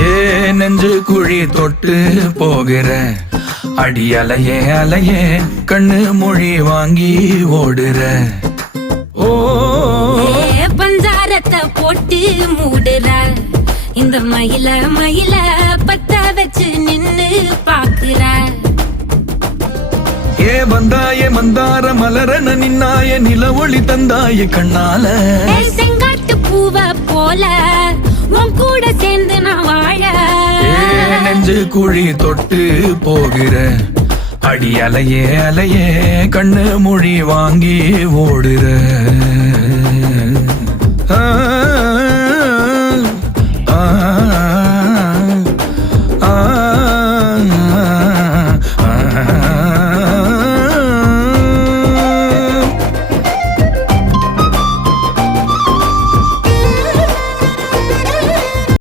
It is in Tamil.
ஏ நெஞ்சு குழி தொட்டு போகிற அடி அலையே அலையே கண்ணு மொழி வாங்கி ஓடுற. ஓ பஞ்சாரத்தை போட்டு மூடுற இந்த மயில மயில பத்த வச்சு நின்னு பாக்குற. ஏ வந்தாய மந்தார மலரன நின்னாய நில ஒளி தந்தாய கண்ணால. செங்காட்டு பூவ போல உன் கூட சேர்ந்து நான் வாழ. நெஞ்சு குழி தொட்டு போகிற அடி அலையே அலையே கண்ணு மொழி வாங்கி ஓடுற.